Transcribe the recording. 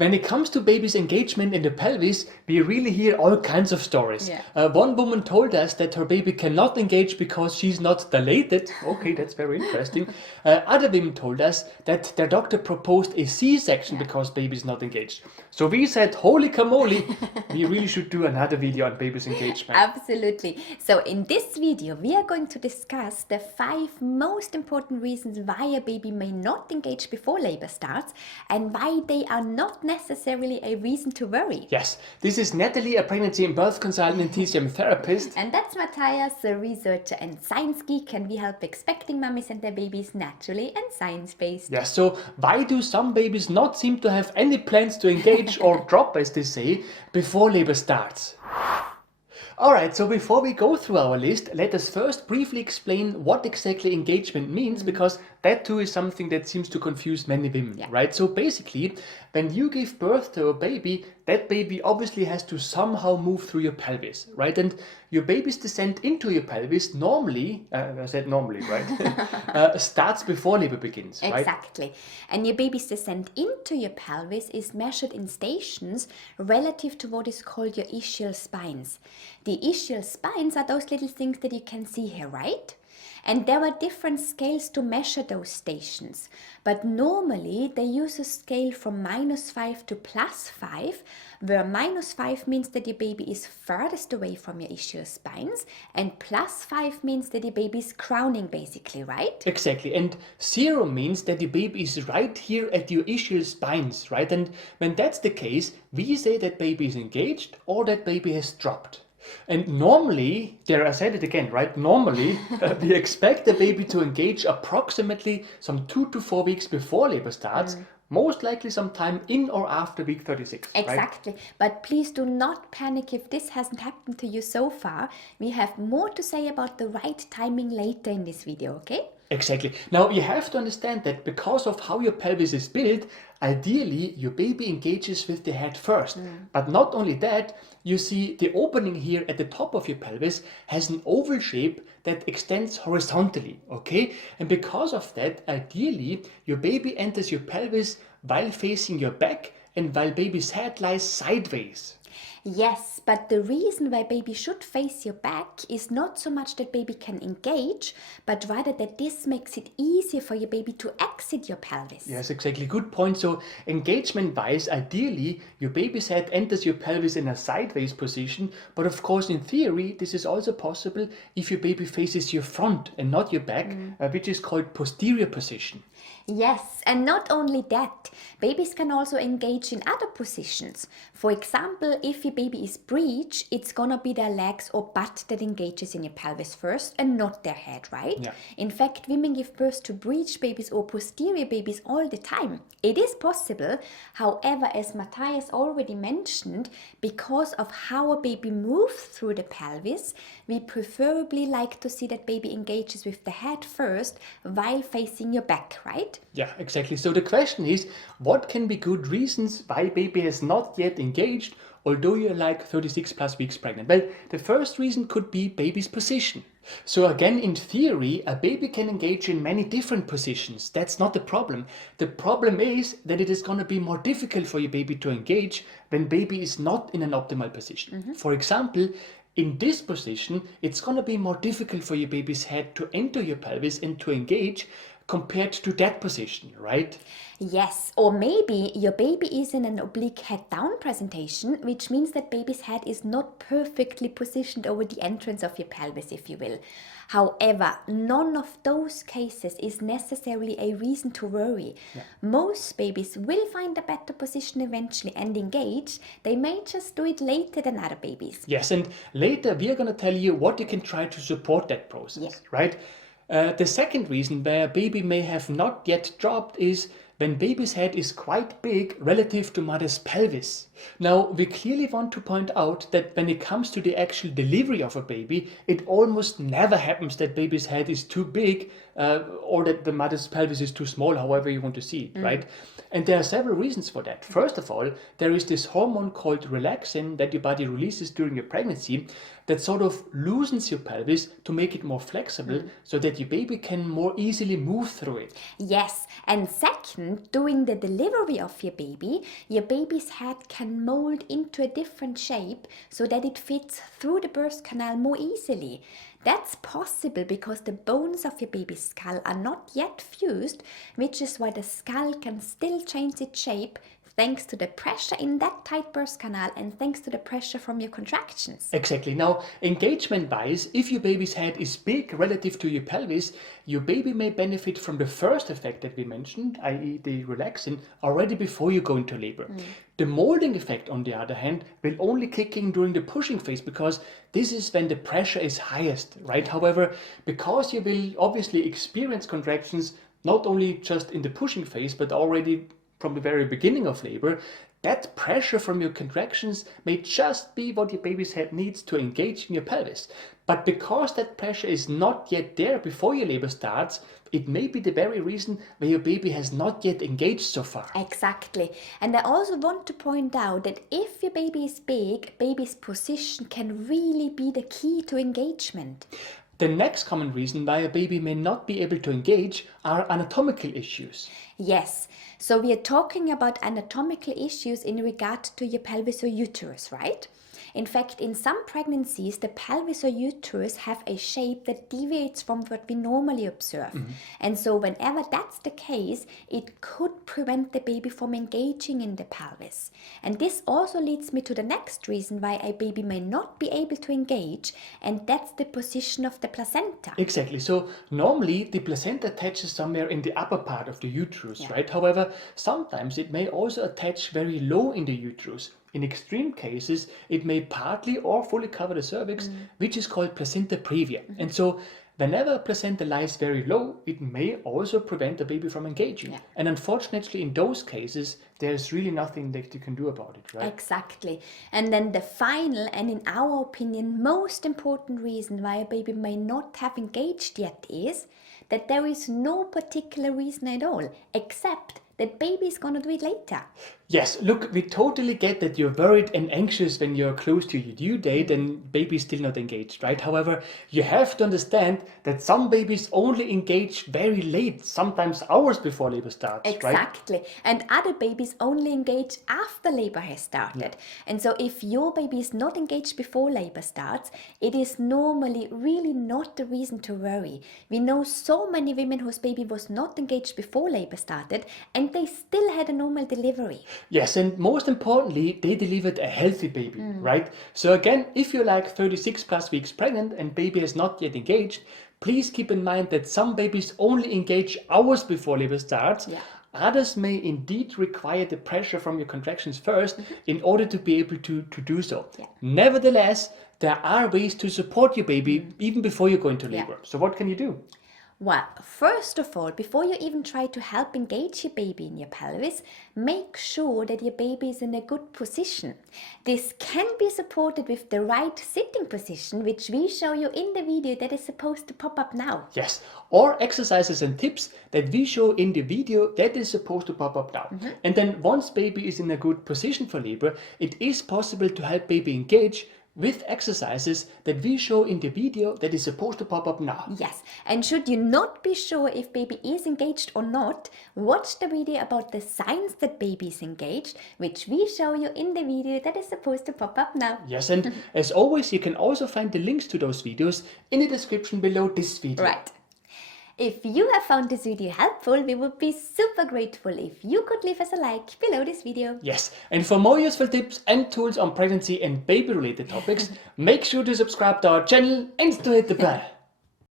When it comes to baby's engagement in the pelvis, we really hear all kinds of stories. Yeah. One woman told us that her baby cannot engage because she's not dilated. Okay, that's very interesting. Other women told us that their doctor proposed a C-section because baby's not engaged. So we said, holy camole, we really should do another video on baby's engagement. Absolutely. So in this video, we are going to discuss the 5 most important reasons why a baby may not engage before labor starts and why they are not necessarily a reason to worry. Yes, this is Natalie, a pregnancy and birth consultant and TCM therapist. And that's Matthias, a researcher and science geek, and we help expecting mummies and their babies naturally and science-based. Yeah, so why do some babies not seem to have any plans to engage or drop, as they say, before labor starts? Alright, so before we go through our list, let us first briefly explain what exactly engagement means, because that too is something that seems to confuse many women, right? So basically, when you give birth to a baby, that baby obviously has to somehow move through your pelvis, right? And your baby's descent into your pelvis normally, I said normally, right? Starts before labor begins, right? Exactly. And your baby's descent into your pelvis is measured in stations relative to what is called your ischial spines. The ischial spines are those little things that you can see here, right? And there are different scales to measure those stations, but normally they use a scale from -5 to +5, where -5 means that your baby is furthest away from your ischial spines, and +5 means that your baby is crowning, basically, right? Exactly, and 0 means that the baby is right here at your ischial spines, right? And when that's the case, we say that baby is engaged or that baby has dropped. And normally, there I said it again, right? Normally, we expect the baby to engage approximately some 2 to 4 weeks before labor starts, most likely sometime in or after week 36. Exactly. Right? But please do not panic if this hasn't happened to you so far. We have more to say about the right timing later in this video, okay? Exactly. Now you have to understand that because of how your pelvis is built, ideally your baby engages with the head first. But not only that, you see the opening here at the top of your pelvis has an oval shape that extends horizontally, okay? And because of that, ideally your baby enters your pelvis while facing your back and while baby's head lies sideways. Yes, but the reason why baby should face your back is not so much that baby can engage, but rather that this makes it easier for your baby to exit your pelvis. Yes, exactly. Good point. So engagement-wise, ideally, your baby's head enters your pelvis in a sideways position, but of course, in theory, this is also possible if your baby faces your front and not your back, which is called posterior position. Yes, and not only that, babies can also engage in other positions. For example, if your baby is breech, it's gonna be their legs or butt that engages in your pelvis first and not their head, right? Yeah. In fact, women give birth to breech babies or posterior babies all the time. It is possible, however, as Matthias already mentioned, because of how a baby moves through the pelvis, we preferably like to see that baby engages with the head first while facing your back, right? Yeah, exactly. So the question is, what can be good reasons why baby has not yet engaged, although you're like 36 plus weeks pregnant? Well, the first reason could be baby's position. So again, in theory, a baby can engage in many different positions. That's not the problem. The problem is that it is going to be more difficult for your baby to engage when baby is not in an optimal position. For example, in this position, it's going to be more difficult for your baby's head to enter your pelvis and to engage compared to that position, right? Yes, or maybe your baby is in an oblique head down presentation, which means that baby's head is not perfectly positioned over the entrance of your pelvis, if you will. However, none of those cases is necessarily a reason to worry. Most babies will find a better position eventually and engage. They may just do it later than other babies. Yes, and later we are going to tell you what you can try to support that process, right? The second reason where a baby may have not yet dropped is when baby's head is quite big relative to mother's pelvis. Now, we clearly want to point out that when it comes to the actual delivery of a baby, it almost never happens that baby's head is too big or that the mother's pelvis is too small, however you want to see it, right? And there are several reasons for that. First of all, there is this hormone called relaxin that your body releases during your pregnancy that sort of loosens your pelvis to make it more flexible so that your baby can more easily move through it. Yes, and second, during the delivery of your baby's head can mold into a different shape so that it fits through the birth canal more easily. That's possible because the bones of your baby's skull are not yet fused, which is why the skull can still change its shape thanks to the pressure in that tight birth canal and thanks to the pressure from your contractions. Exactly. Now, engagement-wise, if your baby's head is big relative to your pelvis, your baby may benefit from the first effect that we mentioned, i.e. the relaxin, already before you go into labor. The molding effect, on the other hand, will only kick in during the pushing phase because this is when the pressure is highest, right? However, because you will obviously experience contractions not only just in the pushing phase, but already from the very beginning of labor, that pressure from your contractions may just be what your baby's head needs to engage in your pelvis. But because that pressure is not yet there before your labor starts, it may be the very reason why your baby has not yet engaged so far. Exactly. And I also want to point out that if your baby is big, baby's position can really be the key to engagement. The next common reason why a baby may not be able to engage are anatomical issues. Yes, so we are talking about anatomical issues in regard to your pelvis or uterus, right? In fact, in some pregnancies, the pelvis or uterus have a shape that deviates from what we normally observe. And so whenever that's the case, it could prevent the baby from engaging in the pelvis. And this also leads me to the next reason why a baby may not be able to engage, and that's the position of the placenta. Exactly. So normally the placenta attaches somewhere in the upper part of the uterus, right? However, sometimes it may also attach very low in the uterus. In extreme cases, it may partly or fully cover the cervix, which is called placenta previa. And so whenever a placenta lies very low, it may also prevent the baby from engaging. And unfortunately, in those cases, there's really nothing that you can do about it, right? Exactly. And then the final, and in our opinion, most important reason why a baby may not have engaged yet is that there is no particular reason at all, except that baby is going to do it later. Yes, look, we totally get that you're worried and anxious when you're close to your due date and baby's still not engaged, right? However, you have to understand that some babies only engage very late, sometimes hours before labor starts, right? Exactly. And other babies only engage after labor has started. And so if your baby is not engaged before labor starts, it is normally really not the reason to worry. We know so many women whose baby was not engaged before labor started and they still had a normal delivery. Yes, and most importantly, they delivered a healthy baby, right? So again, if you're like 36 plus weeks pregnant and baby has not yet engaged, please keep in mind that some babies only engage hours before labor starts. Others may indeed require the pressure from your contractions first in order to be able to do so. Nevertheless, there are ways to support your baby even before you go into labor. So what can you do? Well, first of all, before you even try to help engage your baby in your pelvis, make sure that your baby is in a good position. This can be supported with the right sitting position, which we show you in the video that is supposed to pop up now. Yes, or exercises and tips that we show in the video that is supposed to pop up now. And then once baby is in a good position for labor, it is possible to help baby engage with exercises that we show in the video that is supposed to pop up now. Yes, and should you not be sure if baby is engaged or not, watch the video about the signs that baby is engaged, which we show you in the video that is supposed to pop up now. Yes, and as always, you can also find the links to those videos in the description below this video. Right. If you have found this video helpful, we would be super grateful if you could leave us a like below this video. Yes, and for more useful tips and tools on pregnancy and baby related topics, make sure to subscribe to our channel and to hit the bell.